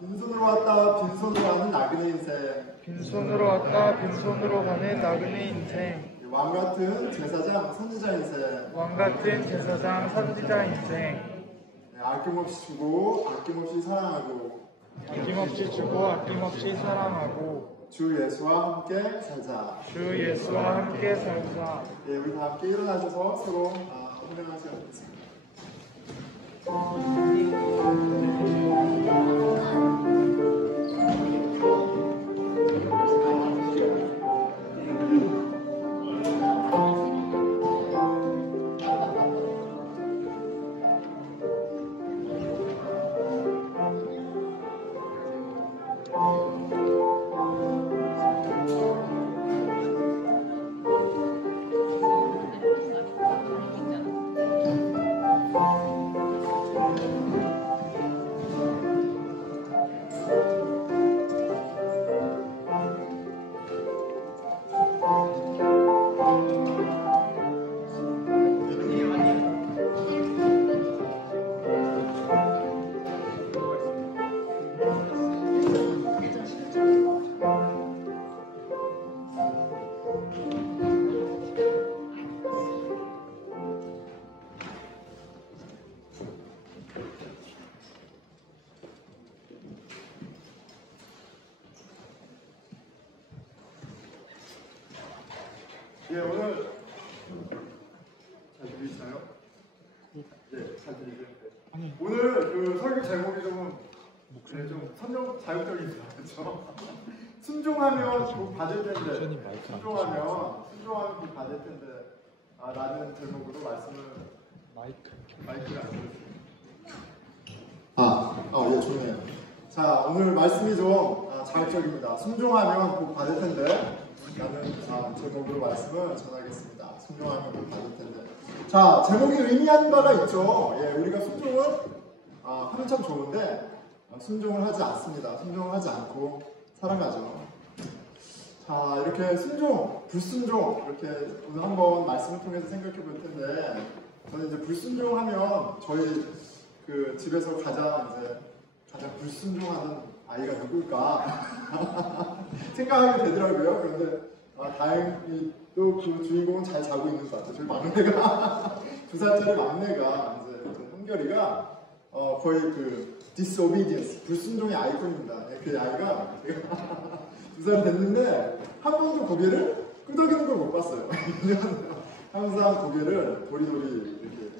빈손으로 왔다 빈손으로 가는 나그네 인생. 빈손으로 왔다 빈손으로 가는 나그네 인생. 왕같은 제사장 선지자 인생. 왕같은 제사장 선지자 인생. 아낌없이 주고 아낌없이 사랑하고 아낌없이 주고 아낌없이 사랑하고 주 예수와 함께 살자. 주 예수와 함께 살자. 예, 우리 다 함께 일어나셔서 서로 훈련하는 시간 되겠습니다. 예, 오늘 잘 들리시나요? 네, 잘 들리세요? 네. 오늘 그 설교 제목이 좀 선정 자극적이죠, 그렇죠? 순종하면 복 받을 텐데, 순종하면 복 받을 텐데, 라는 제목으로 말씀을 마이크가 안 들렸어요. 예, 좋네요. 자, 오늘 말씀이 좀 자극적입니다. 순종하면 복 받을 텐데. 라는 제목으로 말씀을 전하겠습니다. 순종하면 복 받을 텐데. 자, 제목이 의미하는 바가 있죠. 예, 우리가 순종을 하면 참 좋은데 순종을 하지 않습니다. 순종을 하지 않고 살아가죠. 자, 이렇게 순종, 불순종 이렇게 오늘 한번 말씀을 통해서 생각해 볼 텐데 저는 이제 불순종하면 저희 그 집에서 가장 불순종하는 아이가 누굴까 생각하게 되더라고요. 그런데 다행히 또 그 주인공은 잘 자고 있는 것 같아요. 저희 막내가 2살짜리 막내가 이제 한결이가 거의 그 disobedience 불순종의 아이콘입니다. 그 아이가 2살 됐는데 한 번도 고개를 끄덕이는 걸 못 봤어요. 항상 고개를 도리도리 이렇게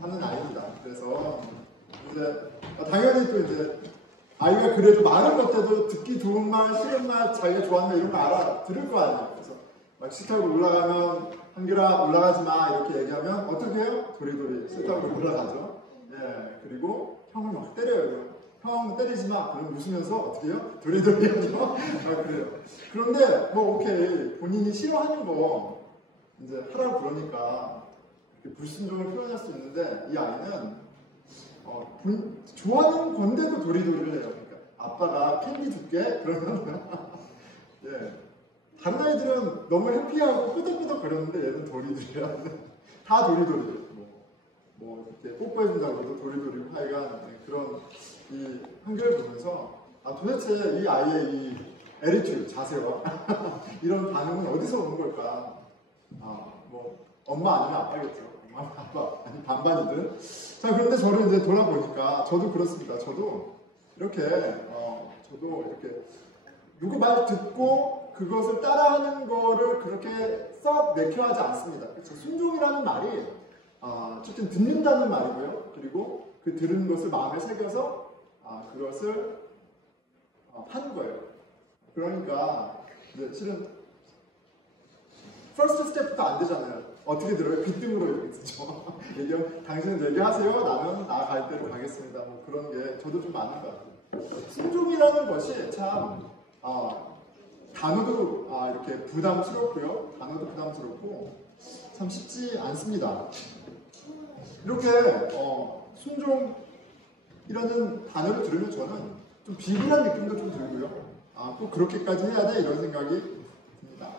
하는 아이입니다. 그래서 이제 당연히 또 이제 아이가 그래도 말은 못해도 듣기 좋은 말, 싫은 말, 자기가 좋아하는 말 이런 거 알아 들을 거 아니에요. 그래서 막 식탁으로 올라가면 한결아 올라가지 마 이렇게 얘기하면 어떻게 해요? 도리도리 식탁으로 올라가죠. 예, 그리고 형을 막 때려요. 형 때리지 마. 그럼 웃으면서 어떻게 해요? 도리도리 하죠. 그래요. 그런데 뭐 오케이 본인이 싫어하는 거 이제 하라고 그러니까 불순종을 표현할 수 있는데 이 아이는 좋아하는 건데도 도리도리를 해요. 그러니까 아빠가 캔디 줄게 그러면 예, 다른 아이들은 너무 해피하고 끄덕끄덕 거렸는데 얘는 도리도리야. 다 도리도리. 뭐 이렇게 뽀뽀해준다고 해도 도리도리고 하여간 그런 이 한결을 보면서 도대체 이 아이의 이 에리튜드 자세와 이런 반응은 어디서 오는 걸까? 뭐 엄마 아니면 아빠겠죠. 아빠 아니 반반이든. 자, 그런데 저를 이제 돌아보니까 저도 그렇습니다. 저도 이렇게 누구 말 듣고 그것을 따라하는 거를 그렇게 썩 내켜하지 않습니다. 그래서 순종이라는 말이 어쨌든 듣는다는 말이고요. 그리고 그 들은 것을 마음에 새겨서 그것을 하는 거예요. 그러니까 이제 실은 퍼스트 스텝부터 안 되잖아요. 어떻게 들어요? 귓등으로 이렇게 듣죠. 당신은 얘기하세요. 나는 나갈 대로 가겠습니다. 뭐 그런 게 저도 좀 많은 것 같아요. 순종이라는 것이 참 단어도 이렇게 부담스럽고요. 단어도 부담스럽고 참 쉽지 않습니다. 이렇게 순종이라는 단어를 들으면 저는 좀 비굴한 느낌도 좀 들고요. 또 그렇게까지 해야 돼? 이런 생각이 듭니다.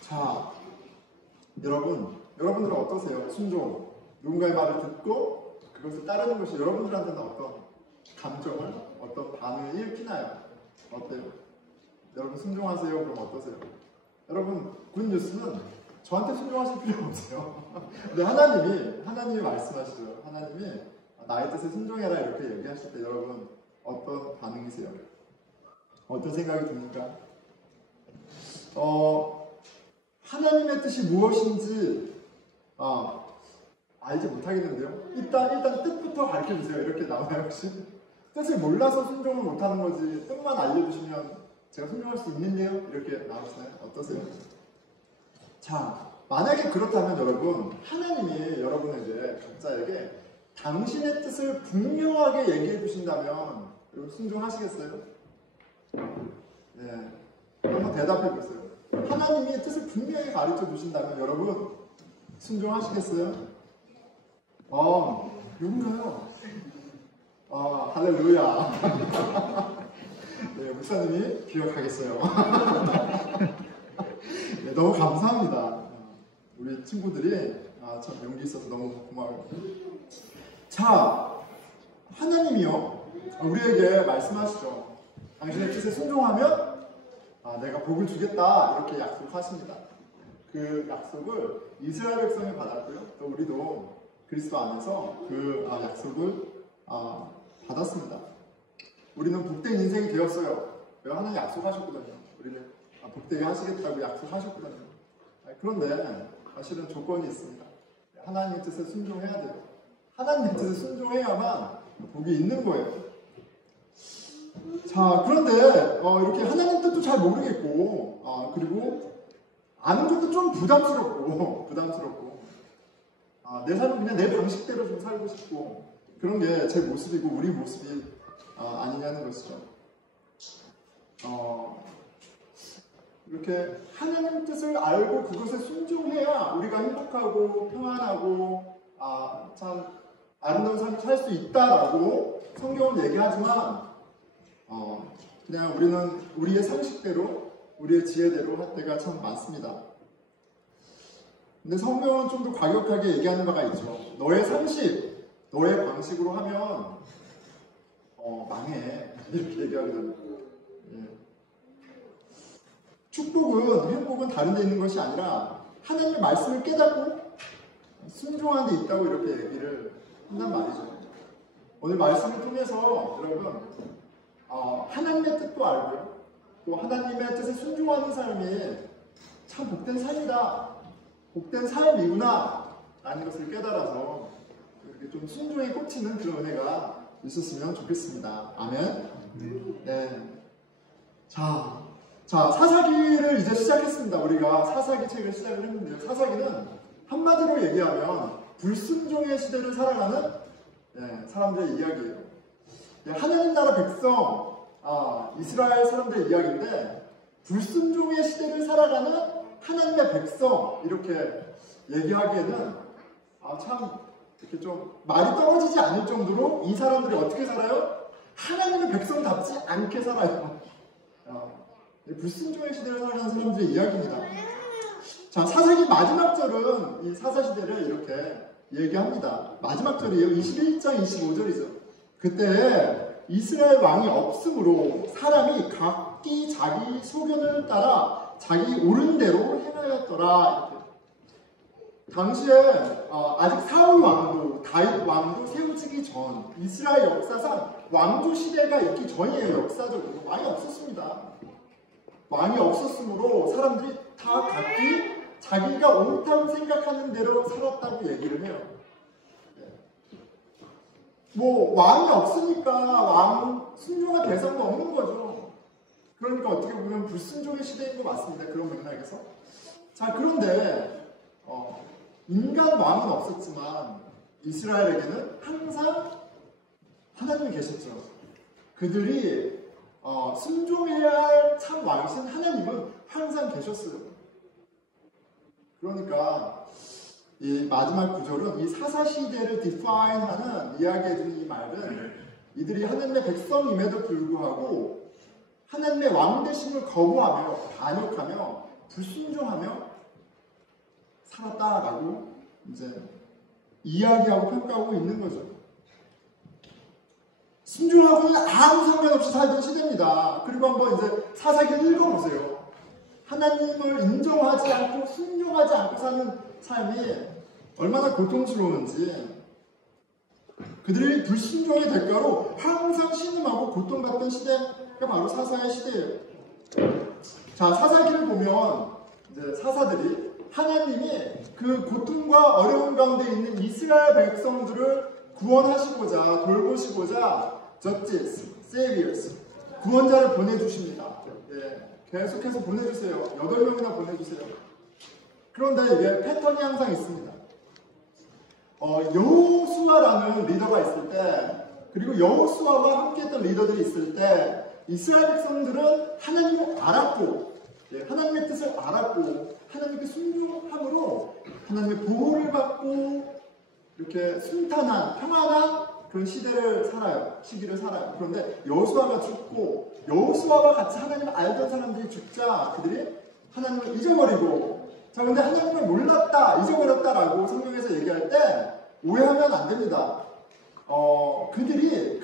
자, 여러분들은 어떠세요? 순종, 누군가의 말을 듣고 그것을 따르는 것이 여러분들한테는 어떤 감정을, 어떤 반응이 일으키나요? 어때요? 여러분 순종하세요? 그럼 어떠세요? 여러분 굿뉴스는 저한테 순종하실 필요 없어요. 근데 하나님이 말씀하시죠. 하나님이 나의 뜻에 순종해라 이렇게 얘기하실 때 여러분 어떤 반응이세요? 어떤 생각이 듭니까? 하나님의 뜻이 무엇인지 알지 못하겠는데요. 일단 뜻부터 가르쳐 주세요. 이렇게 나와요 혹시? 뜻을 몰라서 순종을 못하는 거지 뜻만 알려주시면 제가 순종할 수 있는데요? 이렇게 나오시나요? 어떠세요? 자, 만약에 그렇다면 여러분 하나님이 여러분에게 각자에게 당신의 뜻을 분명하게 얘기해 주신다면 여러분 순종하시겠어요? 네, 한번 대답해 보세요. 하나님이 뜻을 분명히 가르쳐 주신다면 여러분 순종하시겠어요? 누군가요? 할렐루야. 네, 목사님이 기억하겠어요. 네, 너무 감사합니다. 우리 친구들이 참 용기 있어서 너무 고마워요. 자, 하나님이요 우리에게 말씀하시죠. 당신의 뜻에 순종하면 내가 복을 주겠다 이렇게 약속하십니다. 그 약속을 이스라엘 백성이 받았고요. 또 우리도 그리스도 안에서 그 약속을 받았습니다. 우리는 복된 인생이 되었어요. 하나님 약속하셨거든요. 우리는 복되게 하시겠다고 약속하셨거든요. 그런데 사실은 조건이 있습니다. 하나님의 뜻에 순종해야 돼요. 하나님의 뜻에 순종해야만 복이 있는 거예요. 자, 그런데 이렇게 하나님 뜻도 잘 모르겠고 그리고 아는 것도 좀 부담스럽고 내 삶은 그냥 내 방식대로 좀 살고 싶고 그런 게 제 모습이고 우리 모습이 아니냐는 것이죠. 이렇게 하나님 뜻을 알고 그것에 순종해야 우리가 행복하고 평안하고 참 아름다운 삶을 살 수 있다라고 성경은 얘기하지만 그냥 우리는 우리의 상식대로 우리의 지혜대로 할 때가 참 많습니다. 근데 성경은 좀 더 과격하게 얘기하는 바가 있죠. 너의 상식, 너의 방식으로 하면 망해 이렇게 얘기하거든요. 축복은, 행복은 다른 데 있는 것이 아니라 하나님의 말씀을 깨닫고 순종하는 데 있다고 이렇게 얘기를 한단 말이죠. 오늘 말씀을 통해서 여러분 하나님의 뜻도 알고요. 또 하나님의 뜻에 순종하는 삶이 참 복된 삶이다. 복된 삶이구나 라는 것을 깨달아서 이렇게 좀 순종에 꽂히는 그런 은혜가 있었으면 좋겠습니다. 아멘. 네. 자, 사사기를 이제 시작했습니다. 우리가 사사기 책을 시작을 했는데요. 사사기는 한마디로 얘기하면 불순종의 시대를 살아가는 사람들의 이야기예요. 하나님 나라 백성, 이스라엘 사람들의 이야기인데 불순종의 시대를 살아가는 하나님의 백성 이렇게 얘기하기에는 참 이렇게 좀 말이 떨어지지 않을 정도로 이 사람들이 어떻게 살아요? 하나님의 백성답지 않게 살아요. 불순종의 시대를 살아가는 사람들의 이야기입니다. 자, 사사기 마지막 절은 이 사사시대를 이렇게 얘기합니다. 마지막 절이에요. 21장 25절이죠. 그때 이스라엘 왕이 없으므로 사람이 각기 자기 소견을 따라 자기 옳은 대로 행하였더라. 이렇게. 당시에 아직 사울 왕도 다윗 왕도 세워지기 전 이스라엘 역사상 왕조 시대가 있기 전이에요. 역사적으로 왕이 없었습니다. 왕이 없었으므로 사람들이 다 각기 자기가 옳다고 생각하는 대로 살았다고 얘기를 해요. 뭐 왕이 없으니까 왕 순종할 대상도 없는 거죠. 그러니까 어떻게 보면 불순종의 시대인 거 맞습니다. 그런 맥락에서. 자, 그런데 인간 왕은 없었지만 이스라엘에게는 항상 하나님이 계셨죠. 그들이 순종해야 할 참 왕이신 하나님은 항상 계셨어요. 그러니까 이 마지막 구절은 이 사사시대를 디파인하는 이야기해주는 이 말은 이들이 하나님의 백성임에도 불구하고 하나님의 왕되심을 거부하며 반역하며 불순종하며 살았다라고 이제 이야기하고 평가하고 있는 거죠. 순종하고는 아무 상관없이 살던 시대입니다. 그리고 한번 이제 사사기를 읽어보세요. 하나님을 인정하지 않고 순종하지 않고 사는 삶이 얼마나 고통스러운지, 그들이 불순종의 대가로 항상 신음하고 고통받던 시대가 바로 사사의 시대예요. 자, 사사기를 보면 이제 사사들이 하나님이 그 고통과 어려움 가운데 있는 이스라엘 백성들을 구원하시고자, 돌보시고자 Judges, Saviors, 구원자를 보내주십니다. 예, 계속해서 보내주세요. 8명이나 보내주세요. 그런데 이게 패턴이 항상 있습니다. 여호수아라는 리더가 있을 때, 그리고 여호수아와 함께했던 리더들이 있을 때, 이스라엘 백성들은 하나님을 알았고, 하나님의 뜻을 알았고, 하나님께 순종함으로 하나님의 보호를 받고 이렇게 순탄한, 평안한 그런 시기를 살아요. 그런데 여호수아가 죽고, 여호수아와 같이 하나님을 알던 사람들이 죽자 그들이 하나님을 잊어버리고, 자, 근데 하나님을 몰랐다, 잊어버렸다라고 성경에서 얘기할 때 오해하면 안 됩니다. 그들의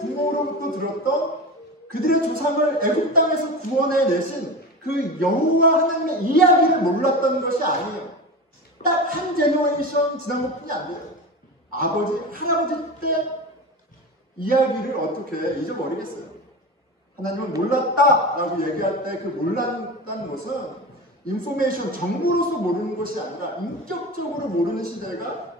부모로부터 들었던 그들의 조상을 애굽 땅에서 구원해 내신 그 여호와 하나님의 이야기를 몰랐던 것이 아니에요. 딱 한 제너레이션 지난 것뿐이 안 돼요. 아버지, 할아버지 때 이야기를 어떻게 잊어버리겠어요? 하나님을 몰랐다라고 얘기할 때 그 몰랐다는 것은 인포메이션, 정보로서 모르는 것이 아니라 인격적으로 모르는 시대가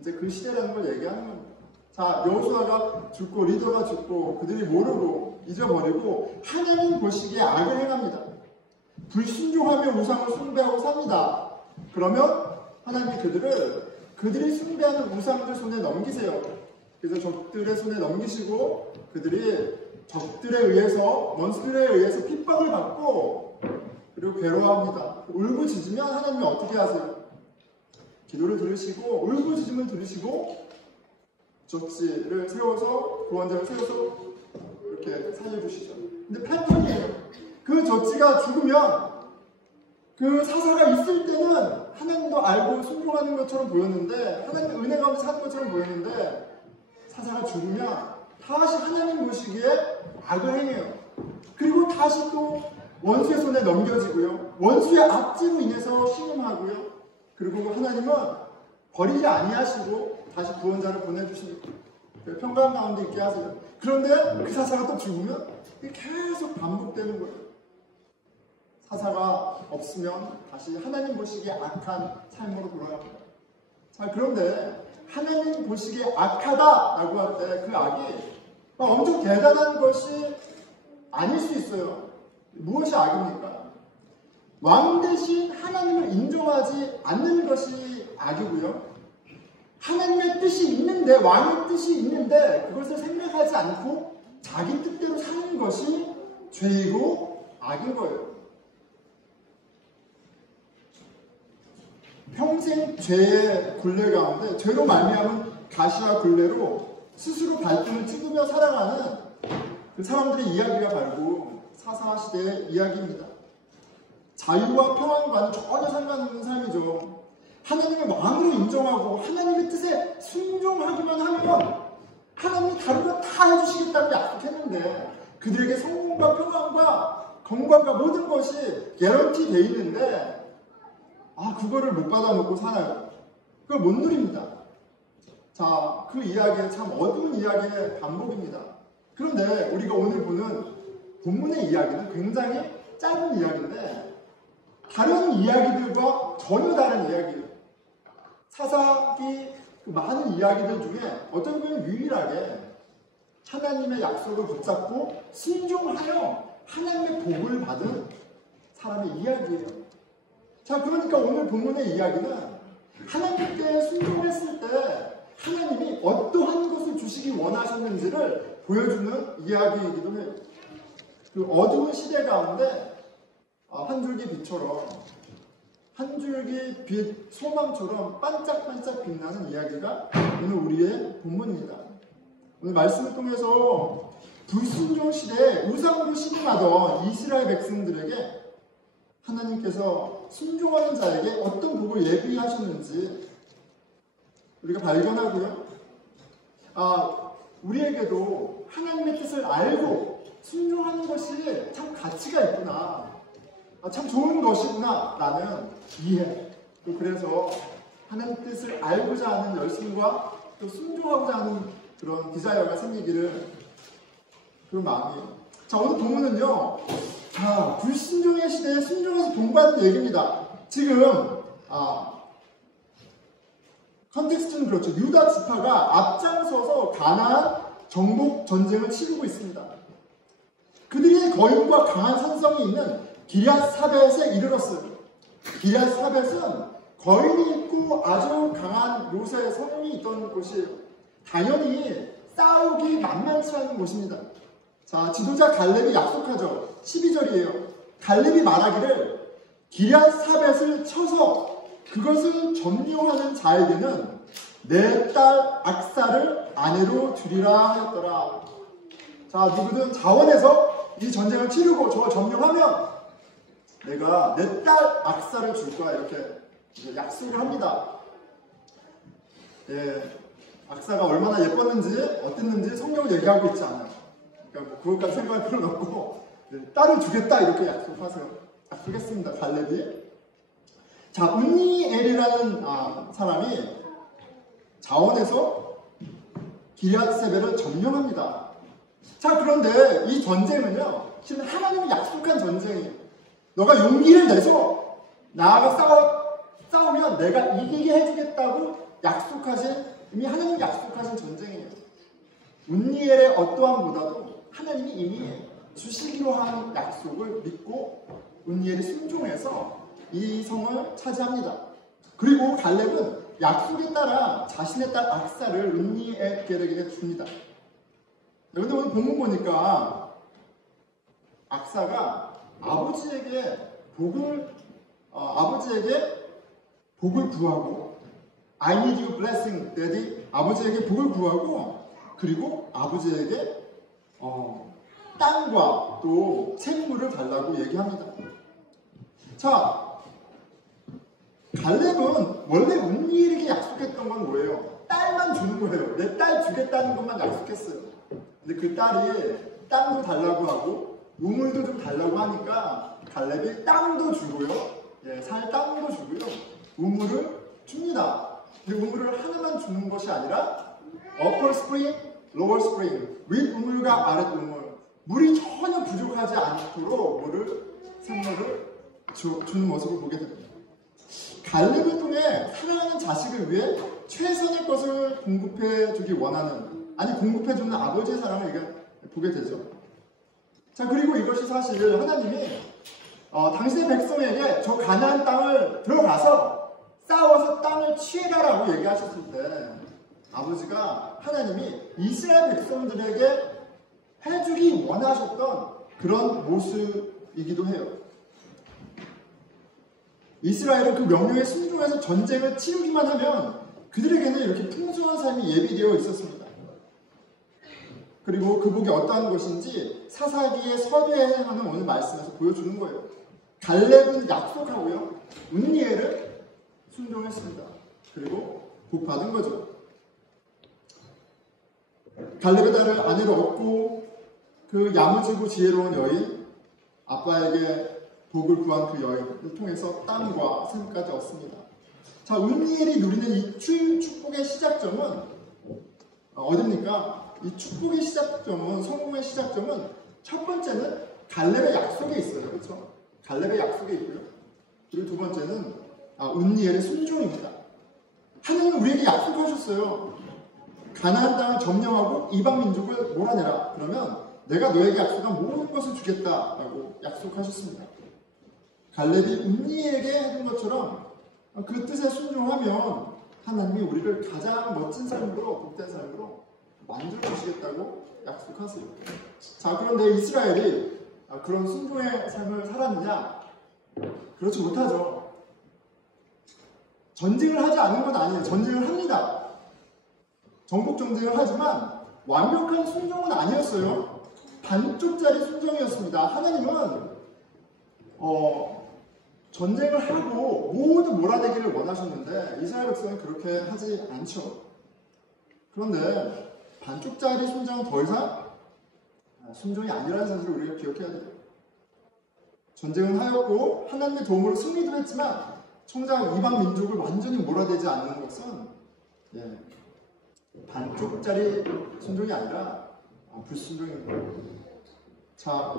이제 그 시대라는 걸 얘기하는 겁니다. 자, 여호수아가 죽고 리더가 죽고 그들이 모르고 잊어버리고 하나님 보시기에 악을 행합니다. 불순종하며 우상을 숭배하고 삽니다. 그러면 하나님이 그들이 숭배하는 우상들 손에 넘기세요. 그래서 적들의 손에 넘기시고 그들이 적들에 의해서, 원수들에 의해서 핍박을 받고 그리고 괴로워합니다. 울부짖으면 하나님이 어떻게 하세요? 기도를 들으시고 울부짖음을 들으시고 저지를 세워서, 구원자를 세워서 이렇게 살려주시죠. 근데 패턴이에요. 그 저지가 죽으면 그 사사가 있을 때는 하나님도 알고 순종하는 것처럼 보였는데, 하나님의 은혜 가운데 사는 것처럼 보였는데, 사사가 죽으면 다시 하나님 보시기에 악을 행해요. 그리고 다시 또 원수의 손에 넘겨지고요. 원수의 압제로 인해서 신음하고요. 그리고 하나님은 버리지 아니하시고 다시 구원자를 보내주십니다. 평강 가운데 있게 하세요. 그런데 그 사사가 또 죽으면 계속 반복되는 거예요. 사사가 없으면 다시 하나님 보시기에 악한 삶으로 돌아갑니다. 자, 그런데 하나님 보시기에 악하다라고 할 때 그 악이 엄청 대단한 것이 아닐 수 있어요. 무엇이 악입니까? 왕 대신 하나님을 인정하지 않는 것이 악이고요. 하나님의 뜻이 있는데, 왕의 뜻이 있는데 그것을 생각하지 않고 자기 뜻대로 사는 것이 죄이고 악인 거예요. 평생 죄의 굴레 가운데, 죄로 말미암은 가시와 굴레로 스스로 발등을 찍으며 살아가는 그 사람들의 이야기가 바로 사사시대의 이야기입니다. 자유와 평안과는 전혀 상관없는 삶이죠. 하나님을 왕으로 인정하고 하나님의 뜻에 순종하기만 하면 하나님이 다른 거 다 해주시겠다고 약속했는데, 그들에게 성공과 평안과 건강과 모든 것이 개런티 돼 있는데 그거를 못 받아먹고 살아요. 그걸 못 누립니다. 자, 그 이야기는 참 어두운 이야기의 반복입니다. 그런데 우리가 오늘 보는 본문의 이야기는 굉장히 짧은 이야기인데 다른 이야기들과 전혀 다른 이야기예요. 사사기 그 많은 이야기들 중에 어떤 보면 유일하게 하나님의 약속을 붙잡고 순종하여 하나님의 복을 받은 사람의 이야기예요. 자, 그러니까 오늘 본문의 이야기는 하나님께 순종했을 때 하나님이 어떠한 것을 주시기 원하셨는지를 보여주는 이야기이기도 해요. 그 어두운 시대 가운데 한 줄기 빛처럼, 한 줄기 빛 소망처럼 반짝반짝 빛나는 이야기가 오늘 우리의 본문입니다. 오늘 말씀을 통해서 불순종 시대에 우상으로 신음하던 이스라엘 백성들에게 하나님께서 순종하는 자에게 어떤 복을 예비하셨는지 우리가 발견하고요. 우리에게도 하나님의 뜻을 알고 순종하는 것이 참 가치가 있구나, 참 좋은 것이구나 라는 이해, 또 그래서 하나님 뜻을 알고자 하는 열심과 또 순종하고자 하는 그런 디자이어가 생기기를, 그런 마음이에요. 자, 오늘 본문은요, 자, 불순종의 시대에 순종해서 본받는 얘기입니다. 지금 컨텍스트는 그렇죠. 유다 지파가 앞장서서 가나안 정복 전쟁을 치르고 있습니다. 그들의 거인과 강한 산성이 있는 기럇사벳에 이르렀어요. 기럇사벳은 거인이 있고 아주 강한 롯의 성이 있던 곳이에요. 당연히 싸우기 만만치 않은 곳입니다. 자, 지도자 갈렙이 약속하죠. 12절이에요. 갈렙이 말하기를 기럇사벳을 쳐서 그것을 점령하는 자에게는 내 딸 악사를 아내로 주리라 하였더라. 자, 누구든 자원해서 이 전쟁을 치르고 저걸 점령하면 내가 내 딸 악사를 줄 거야, 이렇게 약속을 합니다. 예, 악사가 얼마나 예뻤는지 어땠는지 성경은 얘기하고 있지 않아요. 그러니까 뭐 그것까지 생각할 필요는 없고, 딸을 주겠다 이렇게 약속했습니다, 갈렙이. 자, 운니엘이라는 사람이 자원해서 기럇사벳을 점령합니다. 자, 그런데 이 전쟁은요, 실은 하나님이 약속한 전쟁이에요. 너가 용기를 내서 나아가 싸우면 내가 이기게 해주겠다고 이미 하나님이 약속하신 전쟁이에요. 운니엘의 어떠함보다도 하나님이 이미 주시기로 한 약속을 믿고 운니엘이 순종해서 이 성을 차지합니다. 그리고 갈렙은 약속에 따라 자신의 딸 악사를 운니엘에게 줍니다. 그런데 오늘 본문 보니까 악사가 아버지에게 복을 구하고, I need your blessing, daddy. 아버지에게 복을 구하고, 그리고 아버지에게 땅과 또 생물을 달라고 얘기합니다. 자, 갈렙은 원래 운니엘에게 약속했던 건 뭐예요? 딸만 주는 거예요. 내 딸 주겠다는 것만 약속했어요. 근데 그 딸이 땅도 달라고 하고 우물도 좀 달라고 하니까 갈렙이 땅도 주고요, 살 땅도 주고요, 우물을 줍니다. 근데 우물을 하나만 주는 것이 아니라 upper spring, lower spring, 윗 우물과 아랫 우물, 물이 전혀 부족하지 않도록 생물을 주는 모습을 보게 됩니다. 갈렙을 통해 사랑하는 자식을 위해 최선의 것을 공급해주기 원하는, 공급해주는 아버지의 사랑을 보게 되죠. 자, 그리고 이것이 사실 하나님이 당신의 백성에게 저 가나안 땅을 들어가서 싸워서 땅을 취해라라고 얘기하셨을 때 아버지가, 하나님이 이스라엘 백성들에게 해주기 원하셨던 그런 모습이기도 해요. 이스라엘은 그 명령에 순종해서 전쟁을 치르기만 하면 그들에게는 이렇게 풍성한 삶이 예비되어 있었습니다. 그리고 그 복이 어떠한 것인지 사사기의 서두에 행하는 오늘 말씀에서 보여주는 거예요. 갈렙은 약속하고요, 운니엘은 순종했습니다. 그리고 복 받은 거죠. 갈렙의 딸을 아내로 얻고 그 야무지고 지혜로운 여인, 아빠에게 복을 구한 그 여인을 통해서 땅과 샘까지 얻습니다. 자, 운니엘이 누리는 이 축복의 시작점은 어딥니까? 이 축복의 시작점은, 성공의 시작점은 첫 번째는 갈렙의 약속에 있어요. 그렇죠? 갈렙의 약속에 있고요. 그리고 두 번째는 운니엘의 순종입니다. 하나님은 우리에게 약속하셨어요. 가나안 땅을 점령하고 이방 민족을 몰아내라. 그러면 내가 너에게 약속한 모든 것을 주겠다라고 약속하셨습니다. 갈렙이 운니엘에게 해준 것처럼 그 뜻에 순종하면 하나님이 우리를 가장 멋진 삶으로, 복된 삶으로 만들어 주시겠다고 약속하세요. 자, 그런데 이스라엘이 그런 순종의 삶을 살았느냐? 그렇지 못하죠. 전쟁을 하지 않은 건 아니에요. 전쟁을 합니다. 정복 전쟁을 하지만 완벽한 순종은 아니었어요. 반쪽짜리 순종이었습니다. 하나님은 전쟁을 하고 모두 몰아내기를 원하셨는데 이스라엘 백성은 그렇게 하지 않죠. 그런데 반쪽짜리 순종은 더 이상 순종이 아니라는 사실을 우리가 기억해야 돼요. 전쟁은 하였고 하나님의 도움으로 승리도 했지만 정작 이방 민족을 완전히 몰아대지 않는 것은 반쪽짜리 순종이 아니라 불순종입니다. 자,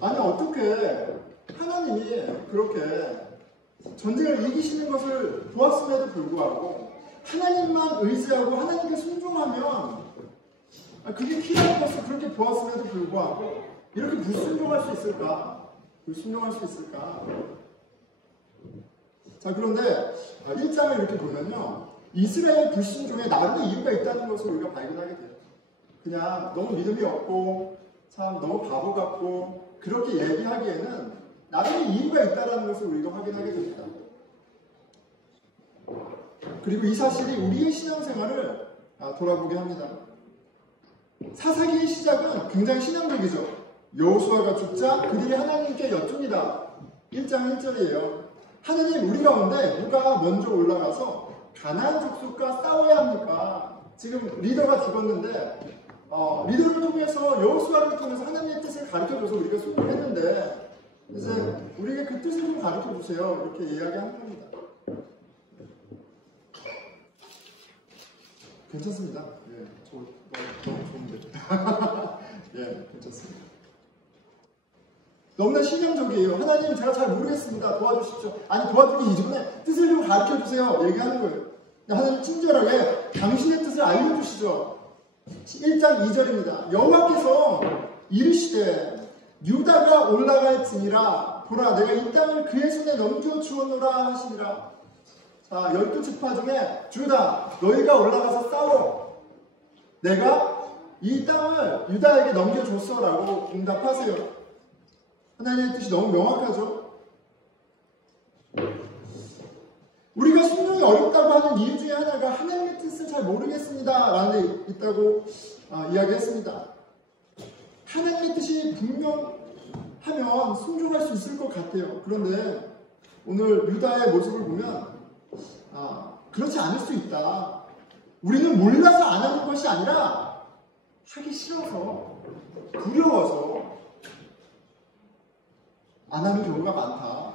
아니 어떻게 하나님이 그렇게 전쟁을 이기시는 것을 보았음에도 불구하고 하나님만 의지하고 하나님께 순종하면 그게 필요한 것을 그렇게 보았음에도 불구하고 이렇게 불순종할 수 있을까? 불순종할 수 있을까? 자, 그런데 1장을 이렇게 보면요, 이스라엘 불순종에 나름의 이유가 있다는 것을 우리가 발견하게 돼요. 그냥 너무 믿음이 없고 참 너무 바보 같고 그렇게 얘기하기에는 나름의 이유가 있다는 것을 우리가 확인하게 됩니다. 그리고 이 사실이 우리의 신앙생활을 돌아보게 합니다. 사사기의 시작은 굉장히 신앙적이죠. 여호수아가 죽자 그들이 하나님께 여쭙니다. 1장 1절이에요. 하나님, 우리 가운데 누가 먼저 올라가서 가나안 족속과 싸워야 합니까? 지금 리더가 죽었는데 리더를 통해서 여호수아를 통해서 하나님의 뜻을 가르쳐줘서 우리가 순종했는데 이제 우리에게 그 뜻을 좀 가르쳐주세요. 이렇게 이야기하는 겁니다. 괜찮습니다. 예, 너무 좋은데. 예, 괜찮습니다. 너무나 신앙적이에요. 하나님, 제가 잘 모르겠습니다. 도와주십시오. 아니, 도와주기 이전에 뜻을 좀 가르쳐주세요. 얘기하는 거예요. 하나님 친절하게 당신의 뜻을 알려주시죠. 1장 2절입니다. 여호와께서 이르시되 유다가 올라갈지니라 보라 내가 이 땅을 그의 손에 넘겨주었노라 하시니라. 자, 12지파 중에 주다 너희가 올라가서 싸워. 내가 이 땅을 유다에게 넘겨줬어 라고 응답하세요. 하나님의 뜻이 너무 명확하죠. 우리가 순종이 어렵다고 하는 이유 중에 하나가 하나님의 뜻을 잘 모르겠습니다 라는 데 있다고 이야기했습니다. 하나님의 뜻이 분명하면 순종할 수 있을 것 같아요. 그런데 오늘 유다의 모습을 보면 그렇지 않을 수 있다. 우리는 몰라서 안 하는 것이 아니라 하기 싫어서 두려워서 안 하는 경우가 많다.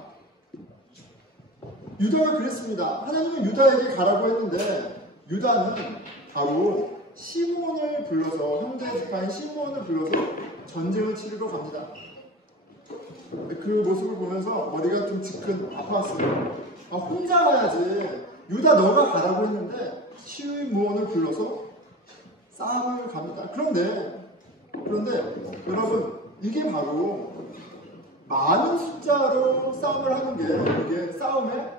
유다가 그랬습니다. 하나님은 유다에게 가라고 했는데 유다는 바로 시므온을 불러서 형제 지파인 시므온을 불러서 전쟁을 치르러 갑니다. 그 모습을 보면서 머리가 좀 지끈 아팠어요. 혼자 가야지. 유다 너가 가라고 했는데 시므온을 불러서 싸움을 갑니다. 그런데 여러분, 이게 바로 많은 숫자로 싸움을 하는 게 이게 싸움의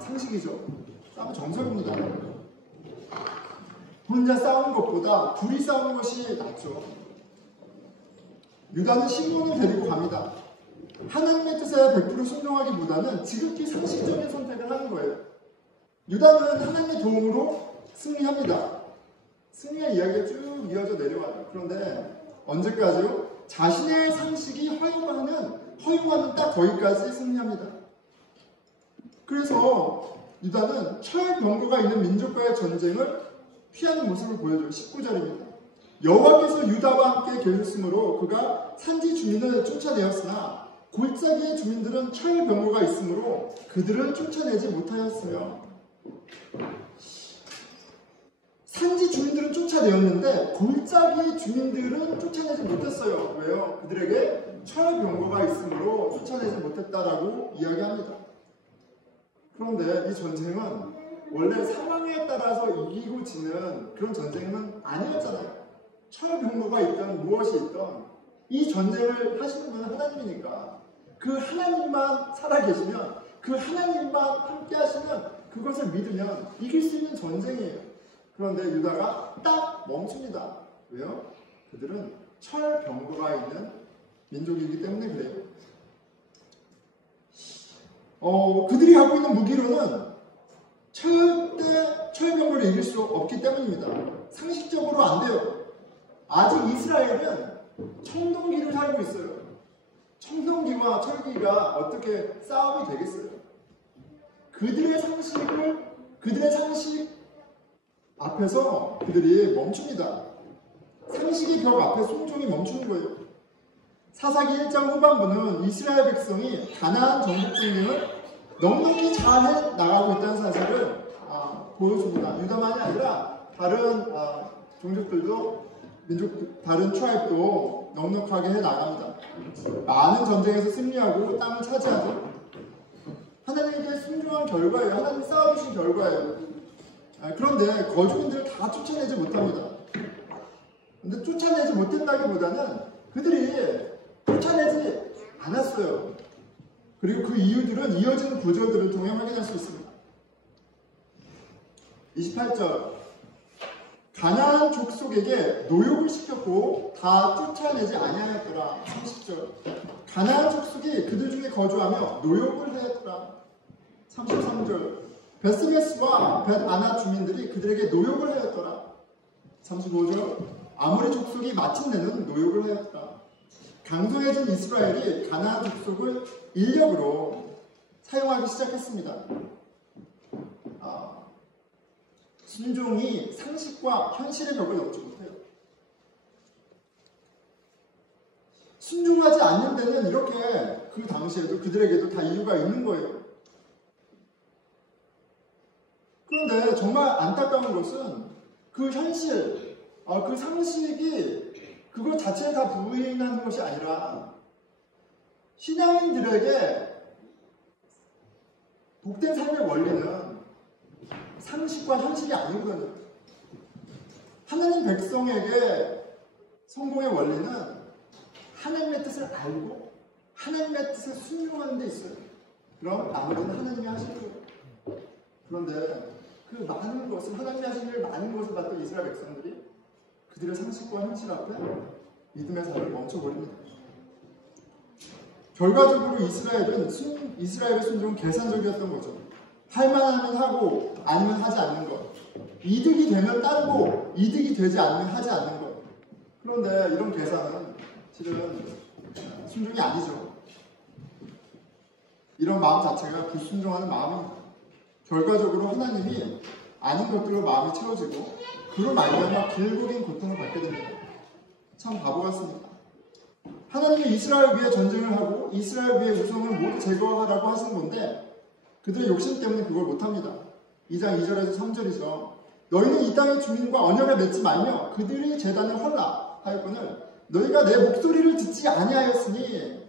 상식이죠. 싸움의 정석입니다. 혼자 싸우는 것보다 둘이 싸우는 것이 낫죠. 유다는 시므온을 데리고 갑니다. 하나님의 뜻에 100% 순종하기보다는 지극히 상식적인 선택을 하는 거예요. 유다는 하나님의 도움으로 승리합니다. 승리의 이야기가 쭉 이어져 내려와요. 그런데 언제까지요? 자신의 상식이 허용하는 딱 거기까지 승리합니다. 그래서 유다는 철병거가 있는 민족과의 전쟁을 피하는 모습을 보여줘요. 19절입니다. 여호와께서 유다와 함께 계셨으므로 그가 산지 주민을 쫓아내었으나 골짜기의 주민들은 철병거가 있으므로 그들을 쫓아내지 못하였으며. 산지 주민들은 쫓아내었는데 골짜기의 주민들은 쫓아내지 못했어요. 왜요? 그들에게 철병거가 있으므로 쫓아내지 못했다라고 이야기합니다. 그런데 이 전쟁은 원래 상황에 따라서 이기고 지는 그런 전쟁은 아니었잖아요. 철병거가 있던 무엇이 있던 이 전쟁을 하시는 분은 하나님이니까 그 하나님만 살아계시면 그 하나님만 함께 하시면 그것을 믿으면 이길 수 있는 전쟁이에요. 그런데 유다가 딱 멈춥니다. 왜요? 그들은 철병거가 있는 민족이기 때문에 그래요. 그들이 갖고 있는 무기로는 절대 철병거를 이길 수 없기 때문입니다. 상식적으로 안 돼요. 아직 이스라엘은 청동기를 살고 있어요. 청동기와 철기가 어떻게 싸움이 되겠어요? 그들의 상식 앞에서 그들이 멈춥니다. 상식의 벽 앞에 순종이 멈추는 거예요. 사사기 1장 후반부는 이스라엘 백성이 가나안 정복 전쟁을 넉넉히 잘 해나가고 있다는 사실을 보여줍니다. 유다만이 아니라 다른 종족들도 다른 트라이브도 넉넉하게 해나갑니다. 많은 전쟁에서 승리하고 땅을 차지하죠. 하나님께 순종한 결과예요. 하나님 쌓아주신 결과예요. 그런데 거주민들을 다 쫓아내지 못합니다. 근데 쫓아내지 못했다기보다는 그들이 쫓아내지 않았어요. 그리고 그 이유들은 이어지는 구절들을 통해 확인할 수 있습니다. 28절 가나안 족속에게 노역을 시켰고 다 쫓아내지 아니하였더라. 30절 가나안 족속이 그들 중에 거주하며 노역을 하였더라. 33절 베스메스와 벳아나 주민들이 그들에게 노역을 하였더라. 35절 아모리 족속이 마침내는 노역을 하였더라. 강성해진 이스라엘이 가나안 족속을 인력으로 사용하기 시작했습니다. 순종이 상식과 현실의 벽을 넘지 못해요. 순종하지 않는 데는 이렇게 그 당시에도 그들에게도 다 이유가 있는 거예요. 그런데 정말 안타까운 것은 그 현실, 그 상식이 그것 자체를 다 부인하는 것이 아니라 신앙인들에게 복된 삶의 원리는 상식과 현실이 아니거든요. 하나님 백성에게 성공의 원리는 하나님의 뜻을 알고 하나님의 뜻에 순종하는 데 있어요. 그럼 나머지는 하나님이 하실 거예요. 그런데 그 많은 것을 하나님이 하신 일 많은 것을 봤던 이스라엘 백성들이 그들의 상식과 현실 앞에 믿음의 삶을 멈춰버립니다. 결과적으로 이스라엘의 순종은 계산적이었던 거죠. 할 만하면 하고 아니면 하지 않는 것. 이득이 되면 따르고 이득이 되지 않으면 하지 않는 것. 그런데 이런 계산은 실은 순종이 아니죠. 이런 마음 자체가 불순종하는 마음입니다. 결과적으로 하나님이 아닌 것들로 마음이 채워지고 그로 말미암아 길고 긴 고통을 받게 됩니다. 참 바보 같습니다. 하나님이 이스라엘 위에 전쟁을 하고 이스라엘 위에 우상을 모두 제거하라고 하신 건데 그들의 욕심 때문에 그걸 못합니다. 2장 2절에서 3절이죠. 너희는 이 땅의 주민과 언약을 맺지 말며 그들이 제단을 헐라하였거늘 너희가 내 목소리를 듣지 아니하였으니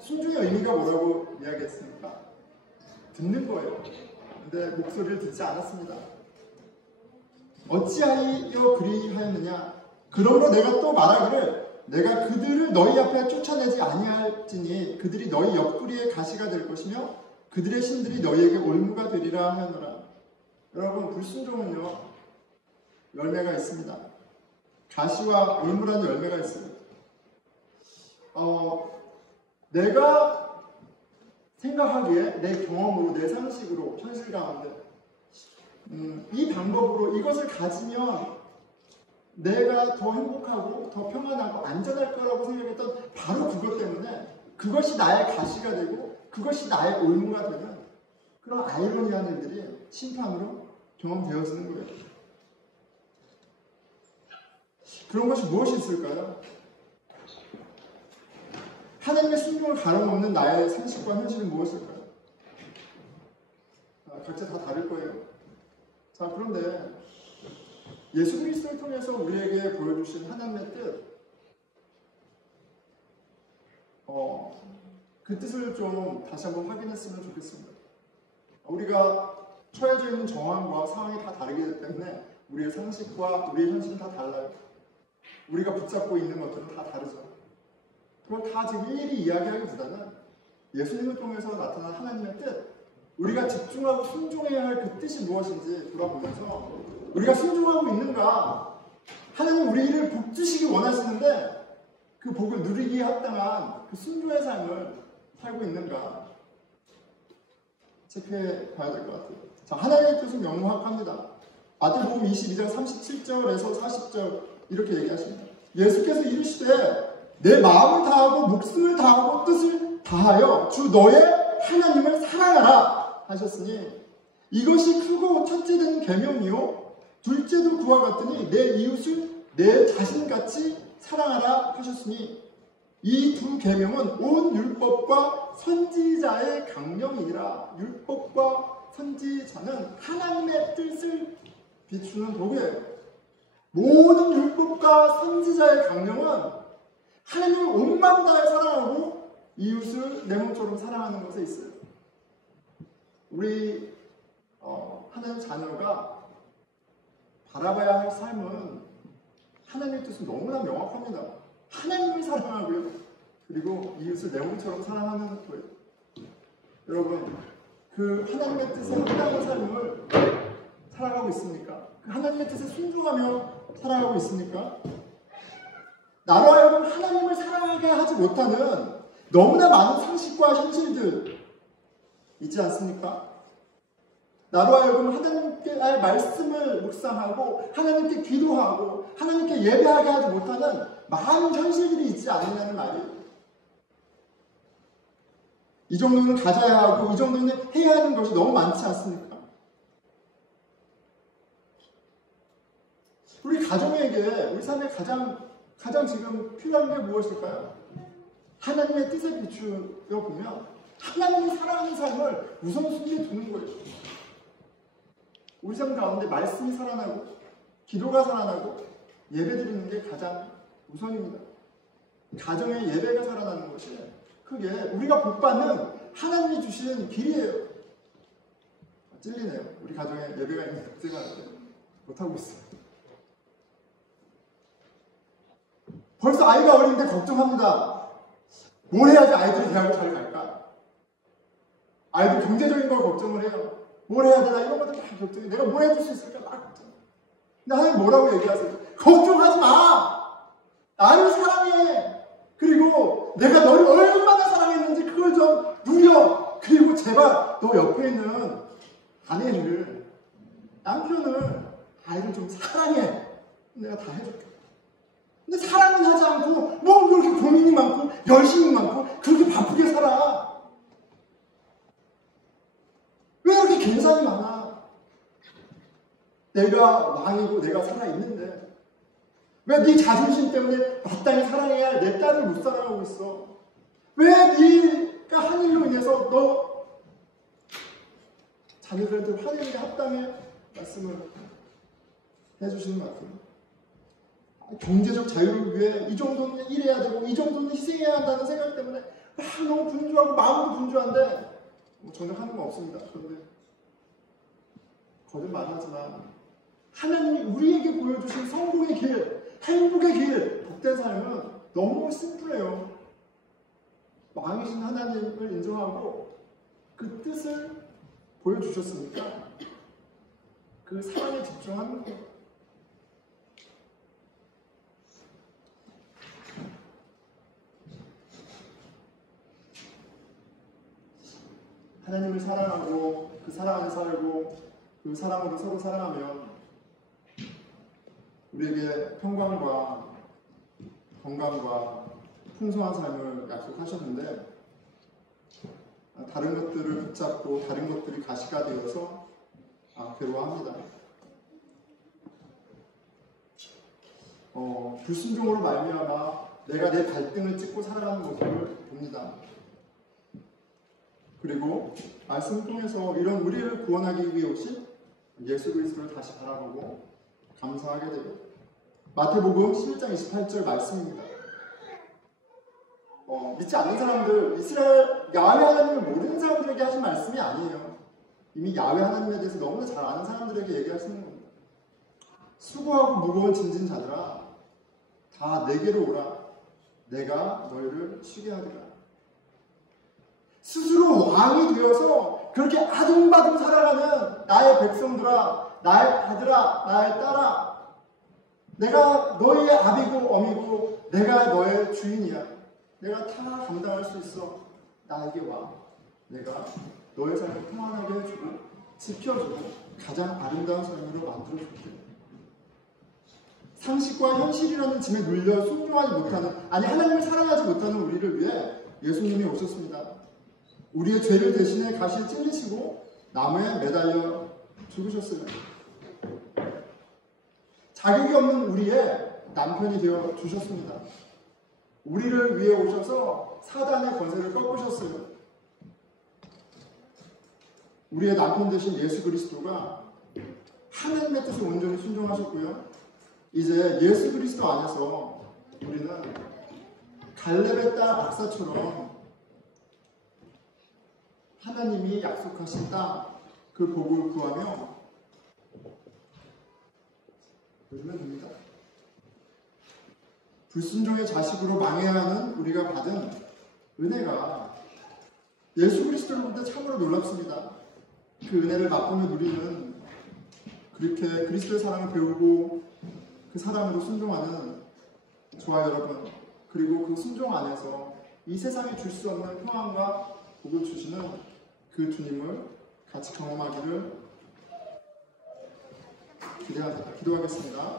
순종의 의미가 뭐라고 이야기했습니까? 듣는 거예요. 근데 목소리를 듣지 않았습니다. 어찌하여 그리하였느냐? 그러므로 내가 또 말하기를 내가 그들을 너희 앞에 쫓아내지 아니할지니 그들이 너희 옆구리에 가시가 될 것이며 그들의 신들이 너희에게 올무가 되리라 하노라. 여러분, 불순종은요 열매가 있습니다. 가시와 올무라는 열매가 있습니다. 내가 생각하기에 내 경험으로 내 상식으로 현실 가운데 이 방법으로 이것을 가지면 내가 더 행복하고 더 평안하고 안전할 거라고 생각했던 바로 그것 때문에 그것이 나의 가시가 되고 그것이 나의 올무가 되는 그런 아이러니한 일들이 심판으로 경험되어지는 거예요. 그런 것이 무엇이 있을까요? 하나님의 순종을 가로막는 나의 상식과 현실은 무엇일까요? 각자 다 다를 거예요. 자, 그런데 예수 그리스도를 통해서 우리에게 보여주신 하나님의 뜻, 그 뜻을 좀 다시 한번 확인했으면 좋겠습니다. 우리가 처해져 있는 정황과 상황이 다 다르기 때문에 우리의 상식과 우리의 현실은 다 달라요. 우리가 붙잡고 있는 것들은 다 다르죠. 그걸 다 지금 일일이 이야기하기보다는 예수님을 통해서 나타난 하나님의 뜻, 우리가 집중하고 순종해야 할 그 뜻이 무엇인지 돌아보면서 우리가 순종하고 있는가, 하나님 우리를 복 주시기 원하시는데 그 복을 누리기에 합당한 그 순종의 삶을 살고 있는가 체크해 봐야 될 것 같아요. 자, 하나님의 뜻은 명확합니다. 마태복음 22장 37절에서 40절 이렇게 얘기하십니다. 예수께서 이르시되 내 마음을 다하고 목숨을 다하고 뜻을 다하여 주 너의 하나님을 사랑하라 하셨으니 이것이 크고 첫째 되는 계명이요 둘째도 그와 같으니 내 이웃을 내 자신같이 사랑하라 하셨으니 이 두 계명은 온 율법과 선지자의 강령이니라. 율법과 선지자는 하나님의 뜻을 비추는 도구예요. 모든 율법과 선지자의 강령은 하나님을 온 마음 다해 사랑하고 이웃을 내 몸처럼 사랑하는 것에 있어요. 우리 하나님 자녀가 바라봐야 할 삶은 하나님의 뜻은 너무나 명확합니다. 하나님을 사랑하고요. 그리고 이웃을 내 몸처럼 사랑하는 거예요. 여러분, 그 하나님의 뜻에 합당한 삶을 살아가고 있습니까? 그 하나님의 뜻에 순종하며 살아가고 있습니까? 나로 하여금 하나님을 사랑하게 하지 못하는 너무나 많은 상식과 현실들 있지 않습니까? 나로 하여금 하나님께 말씀을 묵상하고 하나님께 기도하고 하나님께 예배하게 하지 못하는 많은 현실들이 있지 않느냐는 말이에요. 이 정도는 가져야 하고 이 정도는 해야 하는 것이 너무 많지 않습니까? 우리 가정에게 우리 삶에 가장 지금 필요한 게 무엇일까요? 하나님의 뜻에 비추어 보면 하나님을 사랑하는 삶을 우선순위에 두는 거예요. 우리 삶 가운데 말씀이 살아나고 기도가 살아나고 예배드리는 게 가장 우선입니다. 가정의 예배가 살아나는 것이 크게 우리가 복받는 하나님이 주신 길이에요. 찔리네요. 우리 가정에 예배가 있는 생각을 못하고 있어요. 벌써 아이가 어린데 걱정합니다. 뭘 해야지 아이들이 대학을 잘 갈까? 아이들 경제적인 걸 걱정을 해요. 뭘 해야 되나 이런 것들 다 걱정해. 내가 뭘 해줄 수 있을까 막 걱정. 근데 하나님 뭐라고 얘기하세요? 걱정하지 마. 나를 사랑해. 그리고 내가 너를 얼마나 사랑했는지 그걸 좀 누려. 그리고 제발 너 옆에 있는 아내를, 남편을, 아이를 좀 사랑해. 내가 다 해줄게. 근데 사랑은 하지 않고 뭐 그렇게 고민이 많고 열심히 많고 그렇게 바쁘게 살아. 왜 이렇게 계산이 많아? 내가 왕이고 내가 살아있는데 왜 네 자존심 때문에 마땅히 사랑해야 할 내 딸을 못 사랑하고 있어? 왜 네가 한 일로 인해서 너 자녀들한테 화내는 게 합당해? 말씀을 해주시는 것 같아요. 경제적 자유를 위해 이 정도는 일해야 되고 이 정도는 희생해야 한다는 생각 때문에 너무 분주하고 마음도 분주한데 전혀 하는 거 없습니다. 그런데 거듭말하지만 하나님이 우리에게 보여주신 성공의 길, 행복의 길, 복된 삶은 너무 심플해요. 왕이신 하나님을 인정하고 그 뜻을 보여주셨으니까 그 사랑에 집중하는 거예요. 하나님을 사랑하고 그 사랑 안에 살고 그 사랑으로 서로 사랑하면 우리에게 평강과 건강과 풍성한 삶을 약속하셨는데 다른 것들을 붙잡고 다른 것들이 가시가 되어서 괴로워합니다. 불순종으로 말미암아 내가 내 갈등을 찢고 살아가는 모습을 봅니다. 그리고 말씀을 통해서 이런 우리를 구원하기 위해 오신 예수 그리스도를 다시 바라보고 감사하게 되고 마태복음 11장 28절 말씀입니다. 믿지 않는 사람들, 이스라엘 야훼 하나님을 모르는 사람들에게 하신 말씀이 아니에요. 이미 야훼 하나님에 대해서 너무나 잘 아는 사람들에게 얘기하시는 겁니다. 수고하고 무거운 짐진 자들아 다 내게로 오라. 내가 너희를 쉬게 하리라. 스스로 왕이 되어서 그렇게 아둥바둥 살아가는 나의 백성들아, 나의 아들아, 나의 딸아, 내가 너의 아비고 어미고 내가 너의 주인이야. 내가 다 감당할 수 있어. 나에게 와. 내가 너의 삶을 평안하게 해주고 지켜주고 가장 아름다운 삶으로 만들어줄게. 상식과 현실이라는 짐에 눌려 순종하지 못하는, 아니 하나님을 사랑하지 못하는 우리를 위해 예수님이 오셨습니다. 우리의 죄를 대신해 가시에 찔리시고 나무에 매달려 죽으셨어요. 자격이 없는 우리의 남편이 되어 주셨습니다. 우리를 위해 오셔서 사단의 권세를 꺾으셨어요. 우리의 남편 되신 예수 그리스도가 하나님의 뜻에 온전히 순종하셨고요. 이제 예수 그리스도 안에서 우리는 갈렙의 딸 악사처럼 하나님이 약속하신 땅, 그 복을 구하며 누리면 됩니다. 불순종의 자식으로 망해야 하는 우리가 받은 은혜가 예수 그리스도를 볼 때 참으로 놀랍습니다. 그 은혜를 맛보며 누리는, 그렇게 그리스도의 사랑을 배우고 그 사랑으로 순종하는 저와 여러분, 그리고 그 순종 안에서 이 세상에 줄 수 없는 평안과 복을 주시는 그 주님을 같이 경험하기를 기도하겠습니다.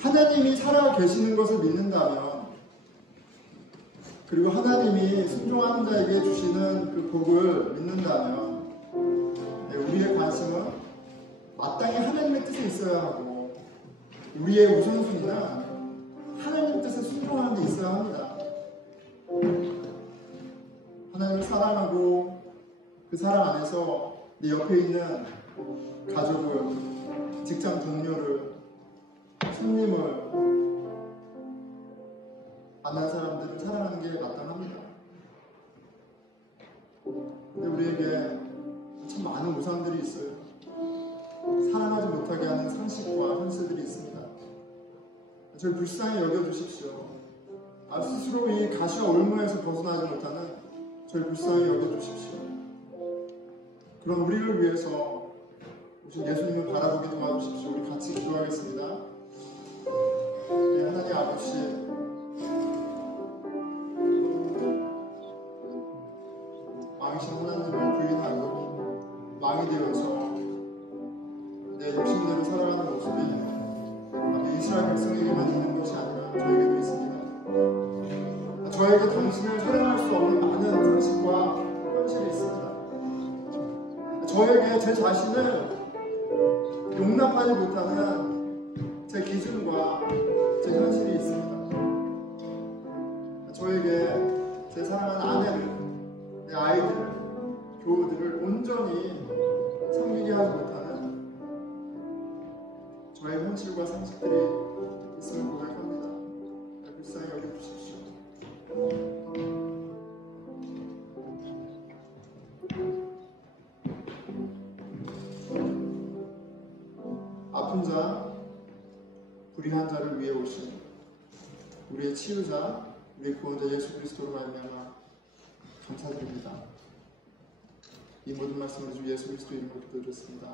하나님이 살아 계시는 것을 믿는다면, 그리고 하나님이 순종하는 자에게 주시는 그 복을 믿는다면, 우리의 관심은 마땅히 하나님의 뜻에 있어야 하고, 우리의 우선순위는 하나님 뜻에 순종하는 데 있어야 합니다. 하나님을 사랑하고 그 사랑 안에서 내 옆에 있는 가족을, 직장 동료를, 손님을, 만난 사람들을 사랑하는 게 마땅합니다. 근데 우리에게 참 많은 우상들이 있어요. 사랑하지 못하게 하는 상식과 현실들이 있습니다. 저를 불쌍히 여겨주십시오. 스스로 이 가시와 올무에서 벗어나지 못하는 저를 불쌍히 여겨주십시오. 그런 우리를 위해서 예수님을 바라보게 도와주십시오. 우리 같이 기도하겠습니다. 네, 하나님 아버지, 왕이신 하나님을 부인하고 왕이 되어서 내 욕심대로 살아가는 모습이 이스라엘 백성에게만 있는 것이 아니라 저에게도 있습니다. 저에게 당신을 사랑할 수 없는 많은 상식과 현실이 있습니다. 저에게 제 자신을 용납하지 못하는 제 기준과 제 현실이 있습니다. 저에게 제 사랑하는 아내를, 내 아이들을, 교우들을 온전히 섬기게 하지 못하는 저의 현실과 상식들이 있음을 고백합니다. 불쌍히 여겨주십시오. 아픈 자, 불의한 자를 위해 오신 우리의 치유자, 우리의 구원자 예수 그리스도로 말미암아 감사드립니다. 이 모든 말씀을 주 예수 그리스도 이름으로 기도드렸습니다.